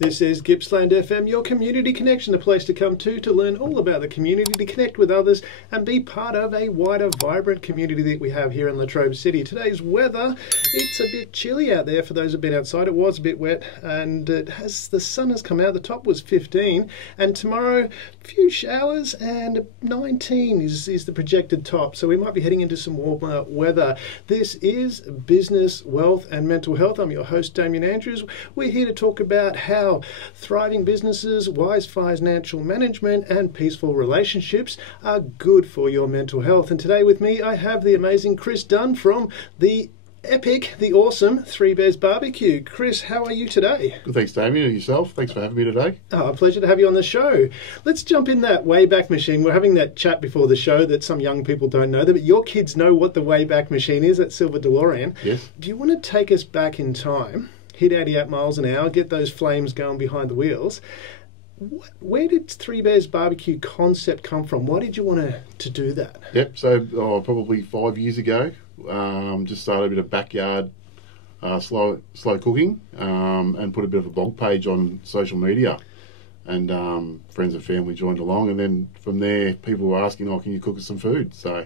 This is Gippsland FM, your community connection, the place to come to learn all about the community, to connect with others and be part of a wider, vibrant community that we have here in Latrobe City. Today's weather, it's a bit chilly out there for those who've been outside. It was a bit wet and the sun has come out. The top was 15 and tomorrow a few showers and 19 is the projected top. So we might be heading into some warmer weather. This is Business, Wealth and Mental Health. I'm your host, Damien Andrews. We're here to talk about how thriving businesses, wise financial management and peaceful relationships are good for your mental health. And today with me I have the amazing Chris Dunn from the epic, the awesome Three Bears Barbecue. Chris, how are you today? Good, thanks Damien, and yourself. Thanks for having me today. Oh, a pleasure to have you on the show. Let's jump in that Wayback Machine. We're having that chat before the show that some young people don't know, but your kids know what the Wayback Machine is, that silver DeLorean. Yes. Do you want to take us back in time, hit 88 miles an hour, get those flames going behind the wheels? Where did Three Bears Barbecue concept come from? Why did you want to do that? Yep, so probably 5 years ago, just started a bit of backyard slow cooking and put a bit of a blog page on social media. And friends and family joined along, and then from there people were asking, can you cook us some food? So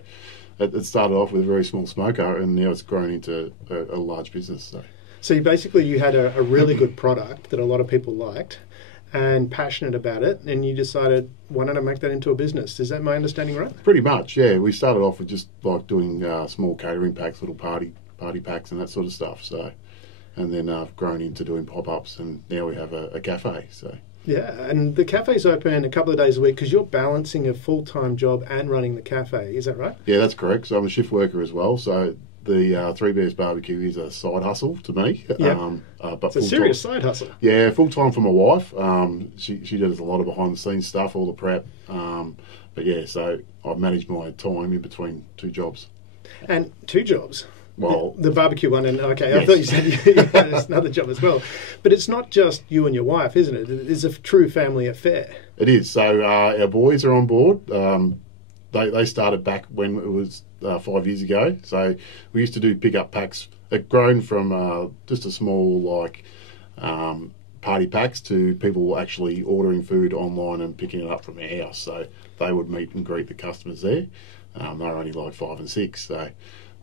it started off with a very small smoker, and now it's grown into a large business. So you had a really good product that a lot of people liked and passionate about it, and you decided, why don't I make that into a business? Is that my understanding right? Pretty much, yeah. We started off with just like doing small catering packs, little party packs and that sort of stuff. So, and then grown into doing pop-ups, and now we have a cafe. So. Yeah, and the cafe's open a couple of days a week because you're balancing a full-time job and running the cafe. Is that right? Yeah, that's correct. So I'm a shift worker as well. So the Three Bears Barbecue is a side hustle to me. Yeah. But it's a serious side hustle. Yeah, full time for my wife. She does a lot of behind the scenes stuff, all the prep. But yeah, so I manage my time in between two jobs. And two jobs? Well, the barbecue one, and okay, yes. I thought you said you had another job as well. But it's not just you and your wife, isn't it? It's a true family affair. It is. So our boys are on board. They started back when it was 5 years ago. So we used to do pick-up packs. It grown from just a small party packs to people actually ordering food online and picking it up from our house. So they would meet and greet the customers there. They're only like 5 and 6. So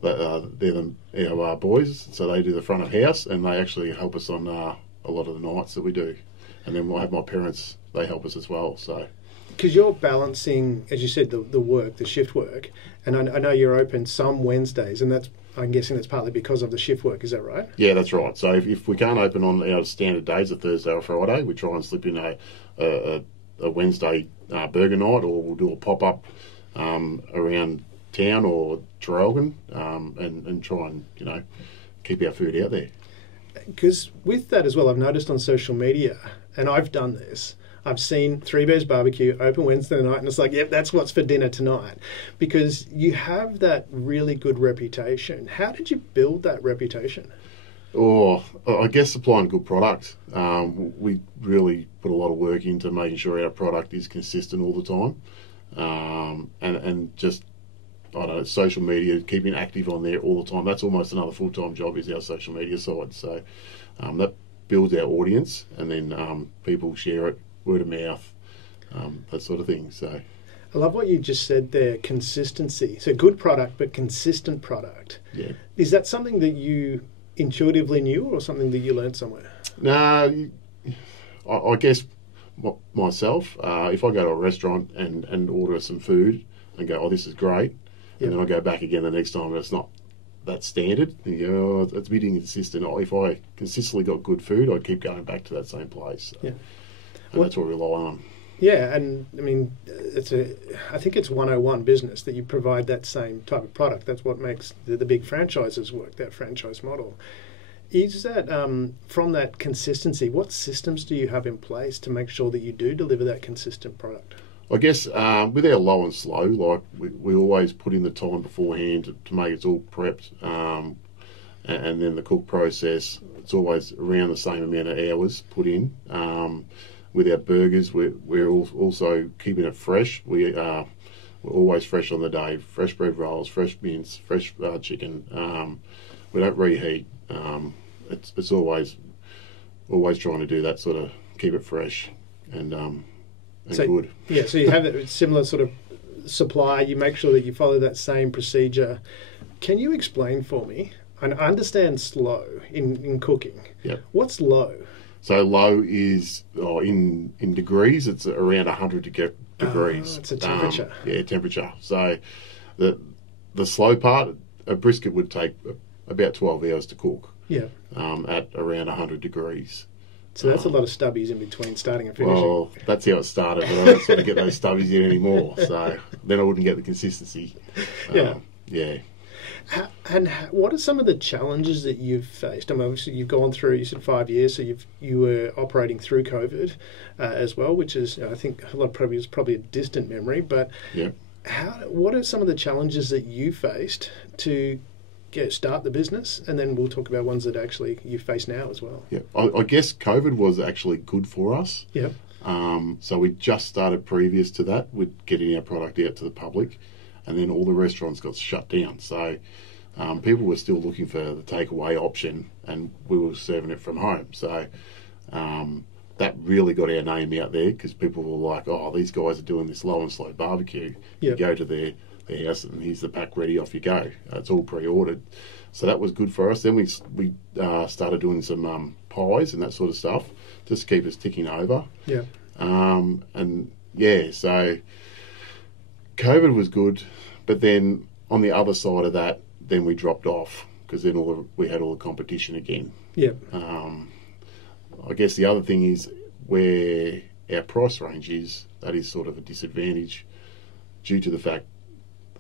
they're our boys. So they do the front of house, and they actually help us on a lot of the nights that we do. And then I have my parents. They help us as well. So. Because you're balancing, as you said, the work, the shift work, and I know you're open some Wednesdays, and I'm guessing that's partly because of the shift work. Is that right? Yeah, that's right. So if we can't open on our standard days, a Thursday or Friday, we try and slip in a Wednesday burger night, or we'll do a pop-up around town or Traralgon, and try and keep our food out there. Because with that as well, I've noticed on social media, and I've done this, I've seen Three Bears Barbecue open Wednesday night, and it's like, yep, that's what's for dinner tonight. Because you have that really good reputation. How did you build that reputation? Oh, I guess supplying good product. We really put a lot of work into making sure our product is consistent all the time. And just, I don't know, social media, keeping active on there all the time. That's almost another full-time job, is our social media side. So that builds our audience, and then people share it, word of mouth, that sort of thing. So, I love what you just said there, consistency. So good product, but consistent product. Yeah. Is that something that you intuitively knew, or something that you learned somewhere? No, I guess myself, if I go to a restaurant and order some food and go, this is great, and then I go back again the next time and it's not that standard, and you go, it's a bit inconsistent. If I consistently got good food, I'd keep going back to that same place. So. Yeah. And that's what we rely on. Yeah, and I mean, I think it's 101 business that you provide that same type of product. That's what makes the big franchises work, that franchise model. Is that, from that consistency, what systems do you have in place to make sure that you do deliver that consistent product? I guess with our low and slow, like we always put in the time beforehand to make it all prepped, and then the cook process, it's always around the same amount of hours put in. With our burgers, we're also keeping it fresh. We're always fresh on the day. Fresh bread rolls, fresh mince, fresh chicken. We don't reheat. It's always trying to do that sort of keep it fresh and so, good. Yeah, so you have a similar sort of supply. You make sure that you follow that same procedure. Can you explain for me? I understand slow in cooking. Yep. What's low? So low is in degrees. It's around 100 degrees. It's a temperature. Temperature. So the slow part, a brisket would take about 12 hours to cook. Yeah. At around 100 degrees. So that's a lot of stubbies in between starting and finishing. Well, that's how it started, but I don't sort of get those stubbies in anymore. So then I wouldn't get the consistency. Yeah. Yeah. And what are some of the challenges that you've faced? I mean, obviously you've gone through, you said 5 years, so you were operating through COVID as well, which is, I think, a lot probably is probably a distant memory. But Yeah. what are some of the challenges that you faced to start the business? And then we'll talk about ones that actually you face now as well. Yeah. I guess COVID was actually good for us. Yeah. So we just started previous to that with getting our product out to the public, and then all the restaurants got shut down. So people were still looking for the takeaway option, and we were serving it from home. So that really got our name out there because people were like, "Oh, these guys are doing this low and slow barbecue." Yep. You go to their house and here's the pack ready, off you go. It's all pre-ordered. So that was good for us. Then we started doing some pies and that sort of stuff just to keep us ticking over. Yeah. And yeah, so COVID was good, but then on the other side of that, then we dropped off because then we had all the competition again. Yeah. I guess the other thing is where our price range is, that is sort of a disadvantage due to the fact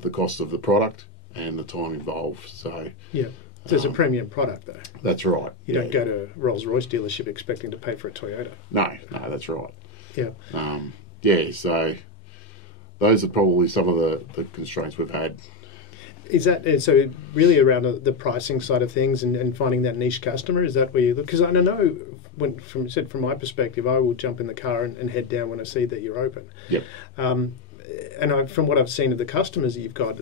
the cost of the product and the time involved. So yeah. So it's a premium product, though. That's right. You don't go to a Rolls-Royce dealership expecting to pay for a Toyota. No, that's right. Yeah. So those are probably some of the constraints we've had. Is that so? Really around the pricing side of things and finding that niche customer. Is that where you look? Because I know from my perspective, I will jump in the car and head down when I see that you're open. Yep. And from what I've seen of the customers that you've got,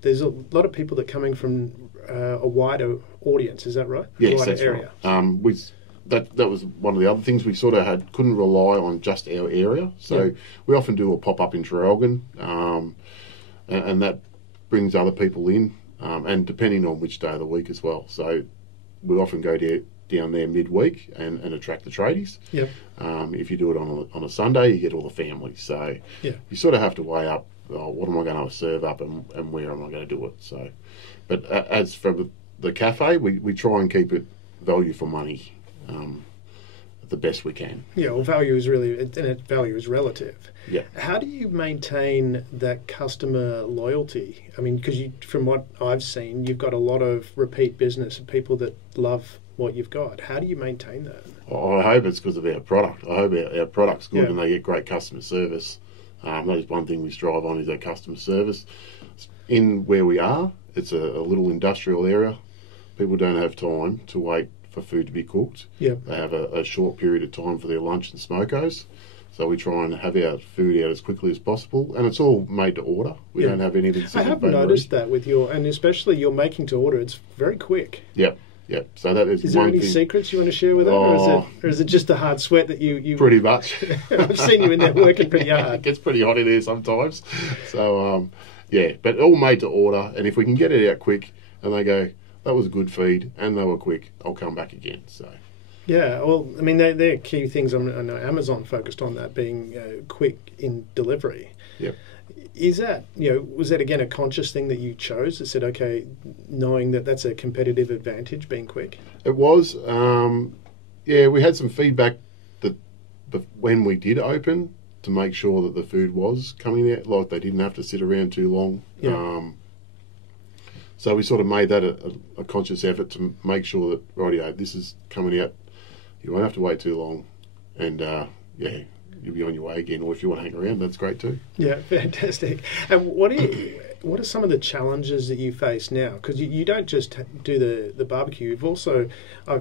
there's a lot of people that are coming from a wider audience. Is that right? Yes, wider that's area. Right. That was one of the other things we sort of couldn't rely on just our area. So we often do a pop-up in Traralgon, and that brings other people in, and depending on which day of the week as well. So we often go down there midweek and attract the tradies. Yep. If you do it on a Sunday, you get all the families. So you sort of have to weigh up, what am I going to serve up and where am I going to do it. So, but as for the cafe, we try and keep it value for money. The best we can. Yeah, well, value is value is relative. Yeah. How do you maintain that customer loyalty? I mean, because from what I've seen, you've got a lot of repeat business of people that love what you've got. How do you maintain that? I hope it's because of our product. I hope our product's good and they get great customer service. That is one thing we strive on, is our customer service. In where we are, it's a little industrial area. People don't have time to wait for food to be cooked. Yep. They have a short period of time for their lunch and smokos. So we try and have our food out as quickly as possible, and it's all made to order. We don't have anything. I have noticed that with and especially your making to order, it's very quick. Yep. So that is there one any thing. Secrets you want to share with that, or is it just the hard sweat that you? Pretty much. I've seen you in there working pretty hard. It gets pretty hot in there sometimes. So but all made to order, and if we can get it out quick, and they go, that was a good feed, and they were quick, I'll come back again. So. Yeah, well, I mean, they're key things. I know Amazon focused on that being quick in delivery. Yep. Is that, was that again a conscious thing that you chose? That said, okay, knowing that that's a competitive advantage, being quick? It was. We had some feedback that when we did open, to make sure that the food was coming out, like they didn't have to sit around too long. Yeah. So we sort of made that a conscious effort to make sure that, rightio, this is coming out. You won't have to wait too long, and you'll be on your way again. Or if you want to hang around, that's great too. Yeah, fantastic. And what are some of the challenges that you face now? Because you don't just do the barbecue. You've also,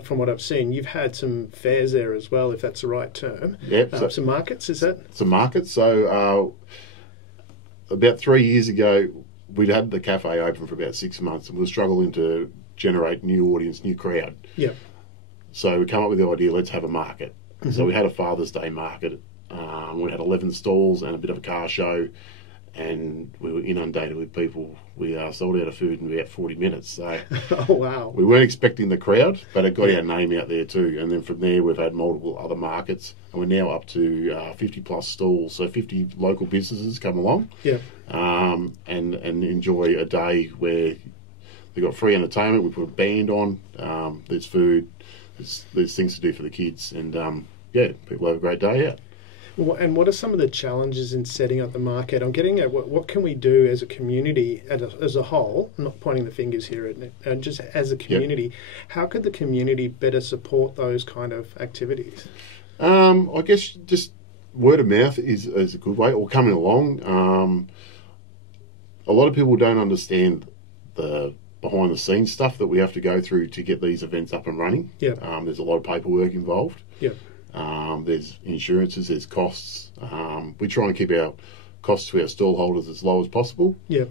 from what I've seen, you've had some fairs there as well, if that's the right term. Yeah. Some markets, is that? Some markets. So about 3 years ago, we'd had the cafe open for about 6 months, and we were struggling to generate new audience, new crowd. Yeah. So we come up with the idea, let's have a market. So we had a Father's Day market. We had 11 stalls and a bit of a car show, and we were inundated with people. We sold out of food in about 40 minutes. So Oh, wow. we weren't expecting the crowd, but it got our name out there too. And then from there, we've had multiple other markets, and we're now up to 50 plus stalls. So 50 local businesses come along, Yeah. and enjoy a day where they've got free entertainment. We put a band on. There's food. There's things to do for the kids, and people have a great day out. And what are some of the challenges in setting up the market? I'm getting at what can we do as a community, as a whole? I'm not pointing the fingers here, and just as a community, how could the community better support those kind of activities? I guess just word of mouth is a good way, or coming along. A lot of people don't understand the behind the scenes stuff that we have to go through to get these events up and running. Yeah. There's a lot of paperwork involved. Yeah. There's insurances, there's costs. We try and keep our costs to our stall holders as low as possible. Yeah.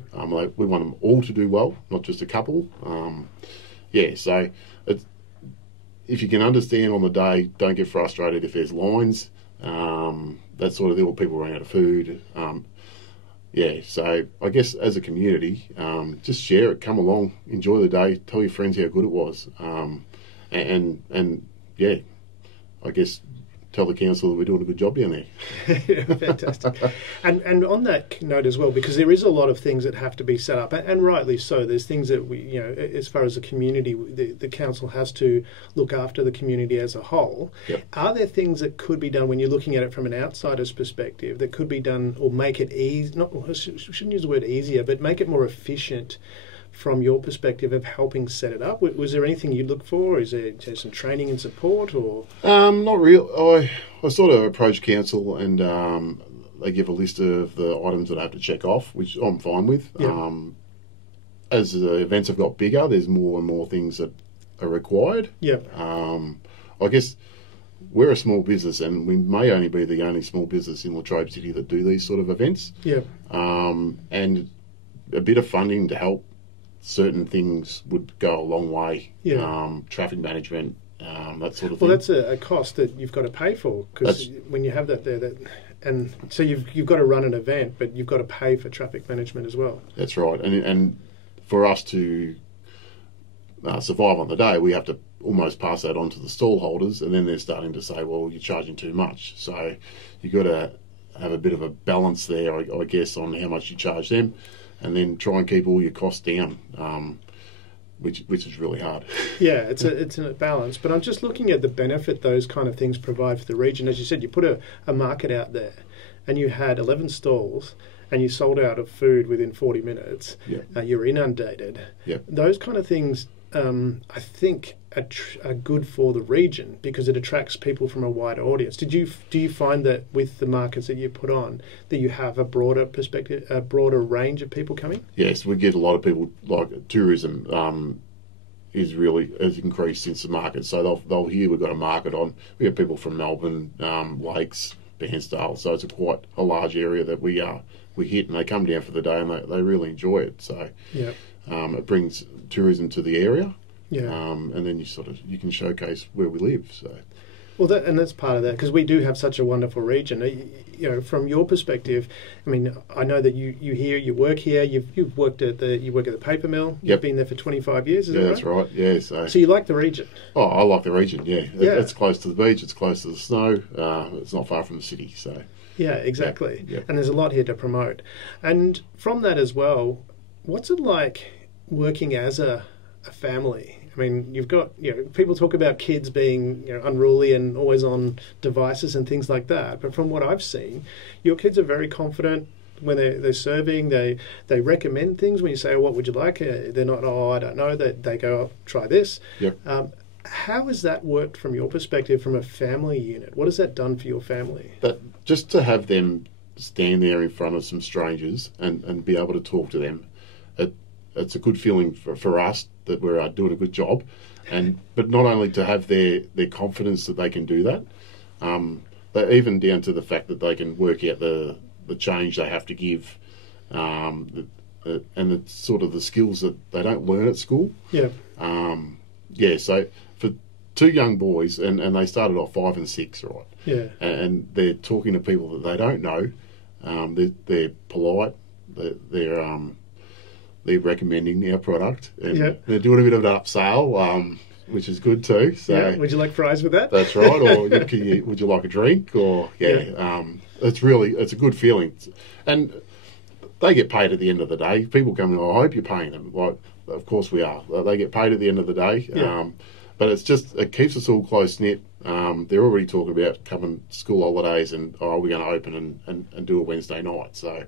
We want them all to do well, not just a couple. So if you can understand on the day, don't get frustrated if there's lines, that sort of thing, or people run out of food. So I guess as a community, just share it, come along, enjoy the day, tell your friends how good it was, I guess tell the council that we're doing a good job down there. Yeah, fantastic. And on that note as well, because there is a lot of things that have to be set up, and rightly so. There's things that we, as far as the community, the council has to look after the community as a whole. Yep. Are there things that could be done when you're looking at it from an outsider's perspective that could be done, or make it easy? I shouldn't use the word easier, but make it more efficient from your perspective of helping set it up? Was there anything you'd look for? Is there some training and support, or? Not real. I sort of approach council, and they give a list of the items that I have to check off, which I'm fine with. Yeah. As the events have got bigger, there's more and more things that are required. Yeah. I guess we're a small business, and we may only be the only small business in Latrobe City that do these sort of events. Yeah. And a bit of funding to help certain things would go a long way. Yeah. Traffic management, that sort of thing. Well, that's a cost that you've got to pay for, because when you have that there, and so you've got to run an event, but you've got to pay for traffic management as well. That's right, and for us to survive on the day, we have to almost pass that on to the stall holders, and then they're starting to say, well, you're charging too much. So you've got to have a bit of a balance there, I guess, on how much you charge them, and then try and keep all your costs down, which is really hard. Yeah, it's a balance. But I'm just looking at the benefit those kind of things provide for the region. As you said, you put a market out there, and you had 11 stalls, and you sold out of food within 40 minutes. Yeah. You're inundated. Yeah. Those kind of things, I think, are good for the region, because it attracts people from a wider audience. Do you find that with the markets that you put on, that you have a broader perspective, a broader range of people coming? Yes, we get a lot of people. Like tourism has increased since the market. So they'll hear we've got a market on. We have people from Melbourne, Lakes, Bairnsdale. So it's quite a large area that we hit, and they come down for the day, and they really enjoy it. So yeah. It brings tourism to the area. Yeah. And then you can showcase where we live. So, well, that's part of that, because we do have such a wonderful region. From your perspective, I mean, I know that you work here. You've worked at the paper mill. You've Yep. been there for 25 years. Is that right? That's right. Yeah. So you like the region? Oh, I like the region. Yeah. Yeah. It's close to the beach. It's close to the snow. It's not far from the city. So. Yeah, exactly. Yep. And there's a lot here to promote. And from that as well, what's it like working as a family? I mean, you've got, people talk about kids being, unruly and always on devices and things like that. But from what I've seen, your kids are very confident when they're serving. They recommend things when you say, oh, what would you like? They're not, oh, I don't know. They go, oh, try this. Yep. How has that worked from your perspective, from a family unit? What has that done for your family? Just to have them stand there in front of some strangers and be able to talk to them, it's a good feeling for us that we're doing a good job, but not only to have their confidence that they can do that, even down to the fact that they can work out the change they have to give, and it's sort of the skills that they don't learn at school. Yeah. So two young boys, and they started off 5 and 6, right? Yeah. And they're talking to people that they don't know. They're polite. They're recommending our product. And they're doing a bit of an upsell, which is good too. So yeah. Would you like fries with that? That's right. Or would you like a drink? Or it's a good feeling, and they get paid at the end of the day. People come, I hope you're paying them. Like, of course we are. They get paid at the end of the day. Yeah. But it keeps us all close knit. They're already talking about coming school holidays and we're going to open and do a Wednesday night. So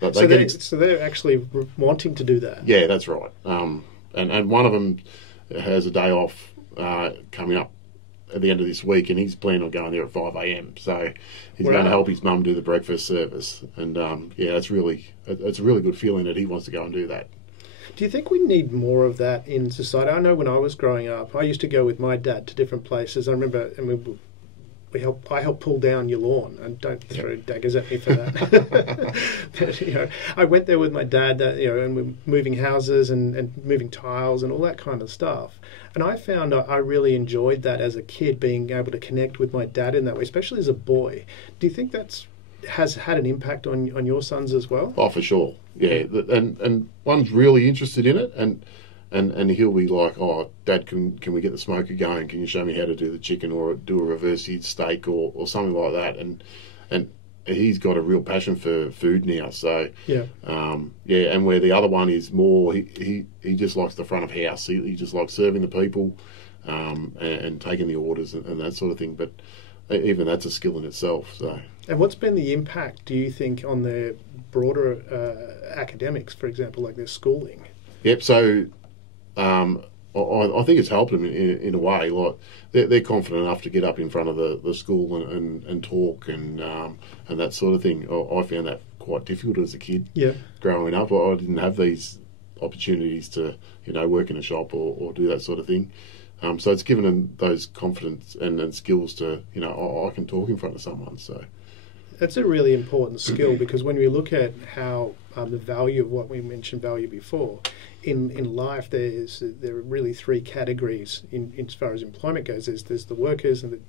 they're actually wanting to do that. Yeah, that's right. And one of them has a day off coming up at the end of this week, and he's planning on going there at 5 a.m. So he's going to help his mum do the breakfast service. And it's a really good feeling that he wants to go and do that. Do you think we need more of that in society? I know when I was growing up, I used to go with my dad to different places. I remember, I helped pull down your lawn, and don't throw daggers at me for that. But, I went there with my dad, and we're moving houses and moving tiles and all that kind of stuff. And I found I really enjoyed that as a kid, being able to connect with my dad in that way, especially as a boy. Do you think has had an impact on your sons as well? Oh, for sure. Yeah, and one's really interested in it, and he'll be like, "Oh, Dad, can we get the smoker going? Can you show me how to do the chicken or do a reverse seared steak or something like that?" And he's got a real passion for food now. So and where the other one is more, he just likes the front of house. He just likes serving the people, and taking the orders and that sort of thing. But even that's a skill in itself. So. And what's been the impact, do you think, on their broader academics, for example, like their schooling? Yep. So I think it's helped them in a way. Like they're confident enough to get up in front of the school and talk and that sort of thing. I found that quite difficult as a kid. Yeah. Growing up, I didn't have these opportunities to work in a shop or do that sort of thing. So it's given them those confidence and skills to I can talk in front of someone. So. That's a really important skill, because when we look at how the value of what we mentioned value before, in life there are really three categories in as far as employment goes. There's the workers, and that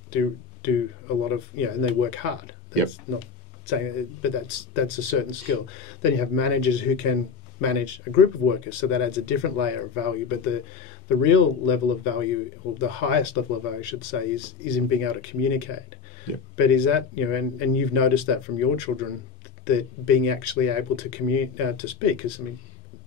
do a lot of and they work hard. That's not saying it, but that's a certain skill. Then you have managers who can manage a group of workers, so that adds a different layer of value. But the real level of value, or the highest level of value, I should say, is in being able to communicate. Yep. But is that and you've noticed that from your children, that being actually able to to speak, because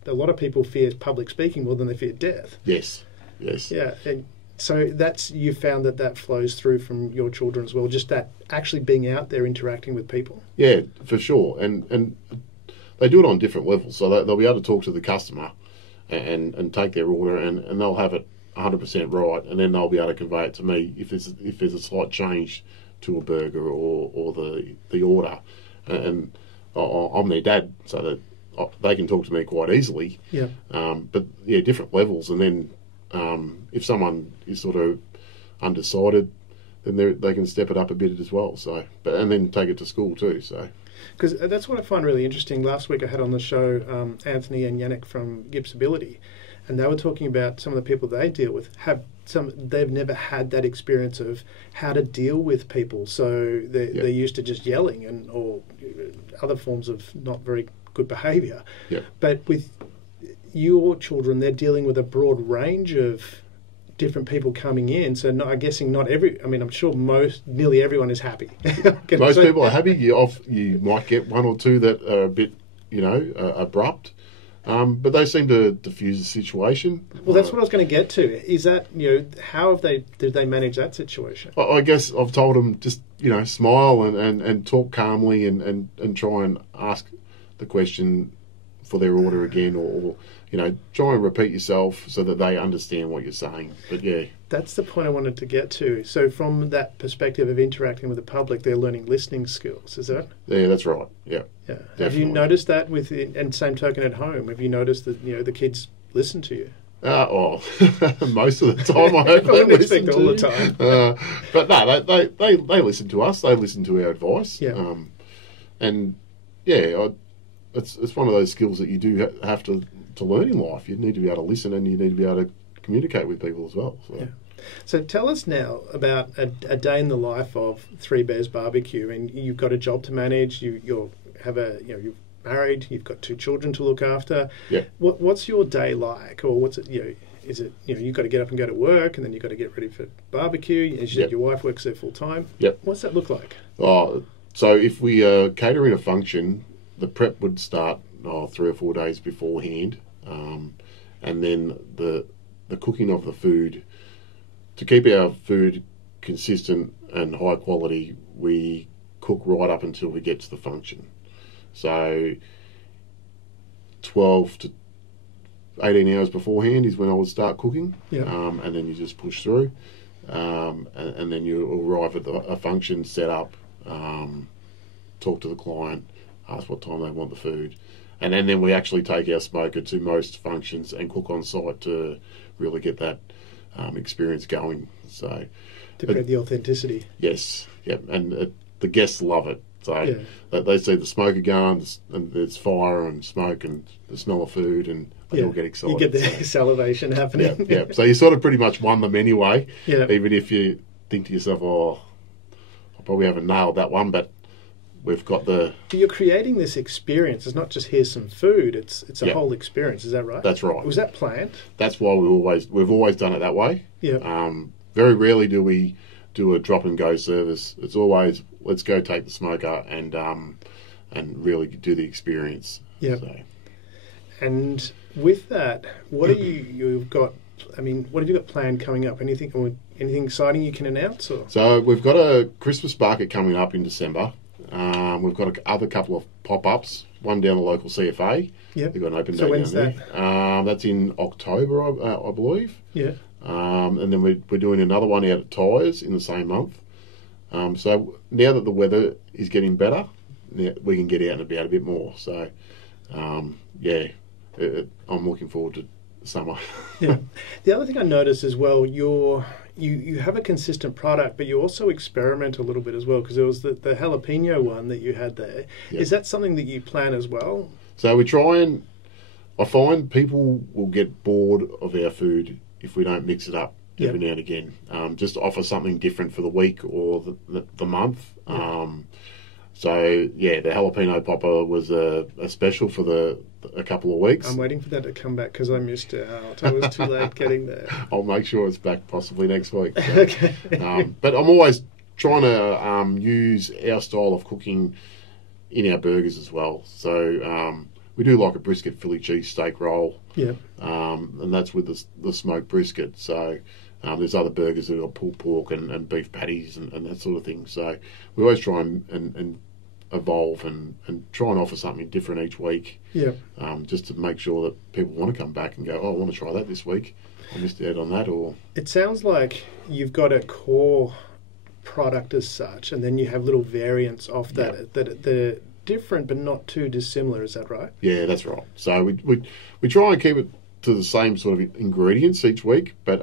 a lot of people fear public speaking more than they fear death. Yes. Yeah, and so you found that flows through from your children as well. Just that actually being out there interacting with people. Yeah, for sure, and they do it on different levels. So they'll be able to talk to the customer and take their order, and they'll have it 100% right, and then they'll be able to convey it to me if there's a slight change to a burger or the order, and I'm their dad, so that they can talk to me quite easily. Yeah. But different levels, and then if someone is sort of undecided, then they can step it up a bit as well. So, and then take it to school too. So. Because that's what I find really interesting. Last week I had on the show Anthony and Yannick from Gipsability, and they were talking about some of the people they deal with they've never had that experience of how to deal with people. So they're used to just yelling or other forms of not very good behaviour. Yep. But with your children, they're dealing with a broad range of different people coming in. So I'm guessing I'm sure nearly everyone is happy. Most people are happy. You might get one or two that are a bit, abrupt. But they seem to diffuse the situation. Well, that's what I was going to get to. Is that, how did they manage that situation? I guess I've told them just, smile and talk calmly and try and ask the question for their order again, or try and repeat yourself so that they understand what you're saying. But yeah. That's the point I wanted to get to. So from that perspective of interacting with the public, they're learning listening skills, is that? Yeah, that's right. Yeah. Yeah. Definitely. Have you noticed that and same token at home? Have you noticed that, the kids listen to you? Most of the time I hope they listen to all the time. But no, they listen to us. They listen to our advice. Yeah. It's one of those skills that you do have to learn in life. You need to be able to listen, and you need to be able to communicate with people as well. So. Yeah. So tell us now about a day in the life of Three Bears Barbecue. And you've got a job to manage. You're married. You've got 2 children to look after. Yeah. What's your day like, or what's it? Is it you've got to get up and go to work, and then you've got to get ready for barbecue? As you said, your wife works there full time. Yep. What's that look like? So if we catering a function, the prep would start 3 or 4 days beforehand, and then the cooking of the food. To keep our food consistent and high quality, we cook right up until we get to the function. So 12 to 18 hours beforehand is when I would start cooking, and then you just push through, and then you arrive at a function, set up, talk to the client, ask what time they want the food, and then we actually take our smoker to most functions and cook on site to really get that experience going. So to create the authenticity. Yes, and the guests love it. So they see the smoker going, and there's fire and smoke and the smell of food, and they all get excited. You get the salivation happening. Yeah. So you sort of pretty much won them anyway. Yeah. Even if you think to yourself, I probably haven't nailed that one, but we've got the... You're creating this experience. It's not just here's some food. It's a whole experience. Is that right? That's right. Was that planned? That's why we've always done it that way. Yeah. Very rarely do we do a drop and go service. It's always let's go take the smoker and really do the experience. Yeah. So. And with that, what are you've got? I mean, what have you got planned coming up? Anything exciting you can announce? Or? So we've got a Christmas market coming up in December. We've got other couple of pop-ups. One down the local CFA. Yep. They've got an open day so when's down that? there. That's in October, I believe. Yeah. And then we're doing another one out at Tyres in the same month. So now that the weather is getting better, we can get out and about a bit more. So, I'm looking forward to summer. Yeah. The other thing I noticed as well, you have a consistent product, but you also experiment a little bit as well, because there was the jalapeno one that you had there. Yep. Is that something that you plan as well? So I find people will get bored of our food if we don't mix it up every now and again. Just offer something different for the week or the month. Yep. The jalapeno popper was a special for a couple of weeks. I'm waiting for that to come back because I missed it out. I was too late getting there. I'll make sure it's back possibly next week. So. Okay. But I'm always trying to use our style of cooking in our burgers as well. So we do like a brisket Philly cheese steak roll. Yeah. And that's with the smoked brisket. So there's other burgers that have got pulled pork and beef patties and that sort of thing. So we always try and evolve and try and offer something different each week. Yeah. Just to make sure that people want to come back and go, I want to try that this week. I missed out on that. Or it sounds like you've got a core product as such, and then you have little variants off that that they're different but not too dissimilar. Is that right? Yeah, that's right. So we try and keep it to the same sort of ingredients each week, but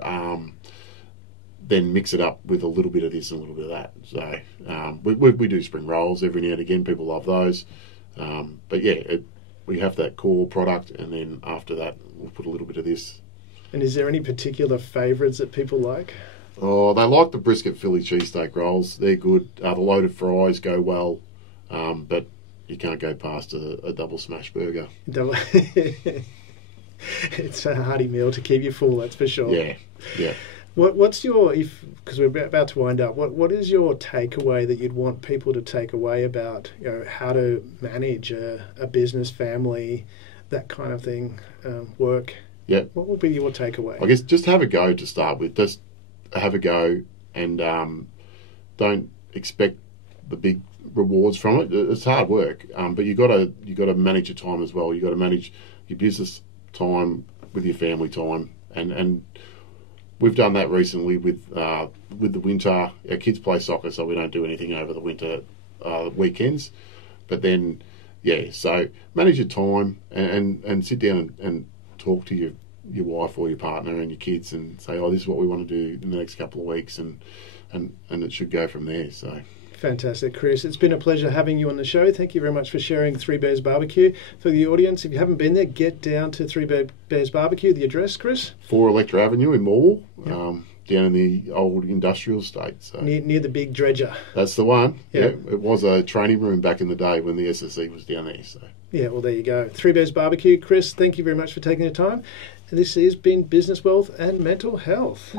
then mix it up with a little bit of this and a little bit of that. So we do spring rolls every now and again. People love those. But we have that core product, and then after that we'll put a little bit of this. And is there any particular favourites that people like? Oh, they like the brisket Philly cheesesteak rolls. They're good. The loaded fries go well, but you can't go past a double smash burger. It's a hearty meal to keep you full, that's for sure. Yeah. What's your, because we're about to wind up, what is your takeaway that you'd want people to take away about how to manage a business, family, that kind of thing, work? Yeah. What will be your takeaway? I guess just have a go to start with. Just have a go and don't expect the big rewards from it. It's hard work, but you got to manage your time as well. You got to manage your business time with your family time, and we've done that recently with the winter. Our kids play soccer, so we don't do anything over the winter weekends. But then, so manage your time and sit down and talk to your wife or your partner and your kids and say, this is what we want to do in the next couple of weeks, and it should go from there. So. Fantastic, Chris. It's been a pleasure having you on the show. Thank you very much for sharing Three Bears Barbecue. For the audience, if you haven't been there, get down to Three Bears Barbecue. The address, Chris? 4 Electra Avenue in Morwell. Yep. down in the old industrial estate. So Near the big dredger. that's the one. Yeah. It was a training room back in the day when the SSE was down there. So Yeah, well, there you go. Three Bears Barbecue. Chris, thank you very much for taking the time. This has been Business Wealth and Mental Health.